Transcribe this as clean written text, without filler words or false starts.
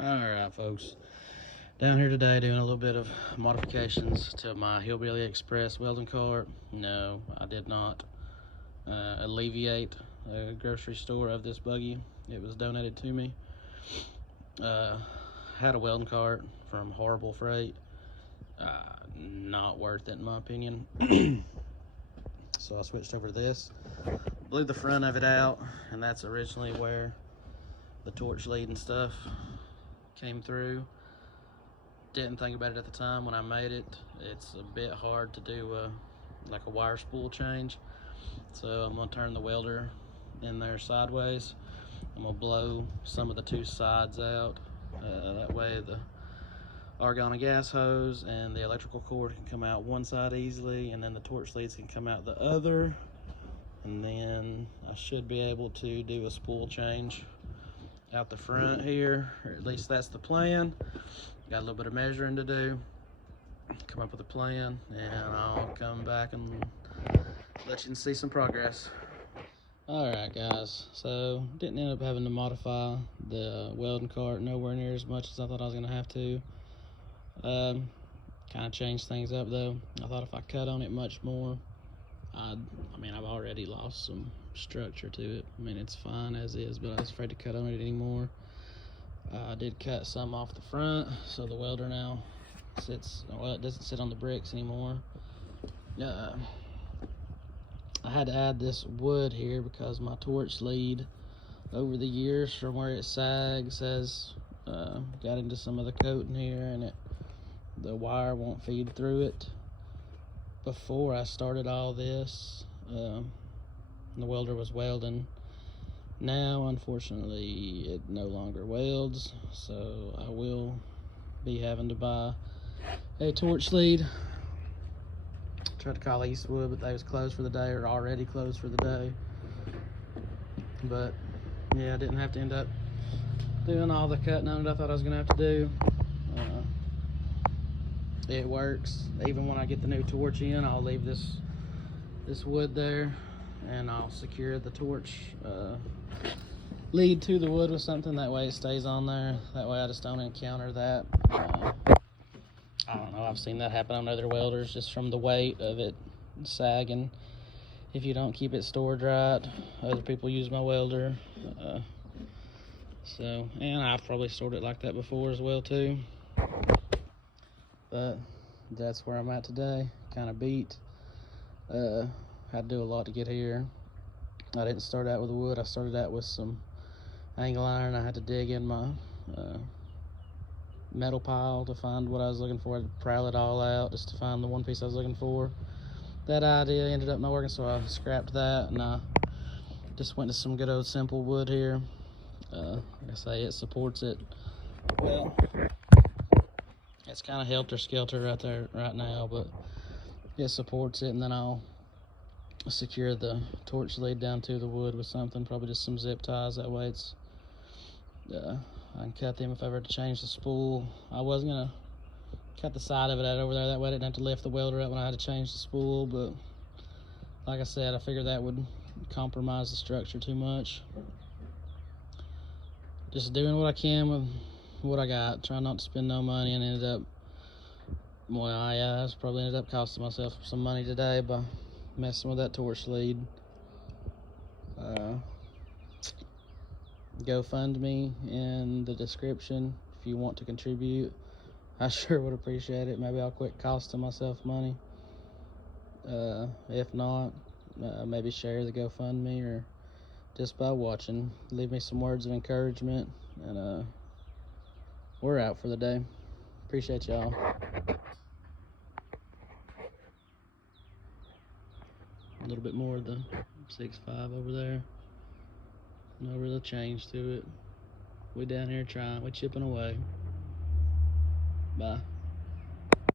Alright folks, down here today doing a little bit of modifications to my Hillbilly Express welding cart. No, I did not alleviate a grocery store of this buggy. It was donated to me. Had a welding cart from Horrible Freight. Not worth it in my opinion. So I switched over to this. Blew the front of it out, and that's originally where the torch lead and stuff came through. Didn't think about it at the time when I made it. It's a bit hard to do like a wire spool change. So I'm gonna turn the welder in there sideways. I'm gonna blow some of the two sides out. That way the argon and gas hose and the electrical cord can come out one side easily, and then the torch leads can come out the other. And then I should be able to do a spool change out the front here, or at least that's the plan. Got a little bit of measuring to do, come up with a plan, and I'll come back and let you see some progress. Alright guys, so didn't end up having to modify the welding cart nowhere near as much as I thought I was gonna have to. Kind of changed things up though. I thought if I cut on it much more, I mean, I've already lost some structure to it. I mean, it's fine as is, but I was afraid to cut on it anymore. I did cut some off the front, so the welder now sits, well, it doesn't sit on the bricks anymore. I had to add this wood here because my torch lead over the years from where it sags has got into some of the coating here, and the wire won't feed through it. Before I started all this, the welder was welding. Now, unfortunately, it no longer welds, so I will be having to buy a torch lead. Tried to call Eastwood, but they was closed for the day, or already closed for the day. But yeah, I didn't have to end up doing all the cutting on it I thought I was gonna have to do. It works. Even when I get the new torch in, I'll leave this wood there, and I'll secure the torch lead to the wood with something. That way it stays on there. That way I just don't encounter that. I don't know, I've seen that happen on other welders just from the weight of it sagging. If you don't keep it stored right, other people use my welder. And I've probably stored it like that before as well too. But that's where I'm at today. Kind of beat. Had to do a lot to get here. I didn't start out with wood. I started out with some angle iron. I had to dig in my metal pile to find what I was looking for. I had to prowl it all out just to find the one piece I was looking for. That idea ended up not working, so I scrapped that, and I just went to some good old simple wood here. Like I say, it supports it well. It's kind of helter-skelter right there right now, but it supports it. And then I'll secure the torch lead down to the wood with something, probably just some zip ties. That way it's I can cut them if I ever to change the spool. I was gonna cut the side of it out over there, that way I didn't have to lift the welder up when I had to change the spool, but like I said, I figured that would compromise the structure too much. Just doing what I can with what I got, trying not to spend no money, and ended up, well, I probably ended up costing myself some money today by messing with that torch lead. GoFundMe in the description if you want to contribute. I sure would appreciate it. Maybe I'll quit costing myself money. If not, maybe share the GoFundMe, or just by watching, leave me some words of encouragement, and we're out for the day. Appreciate y'all. A little bit more of the 6.5 over there. No real change to it. We down here trying, we chipping away. Bye.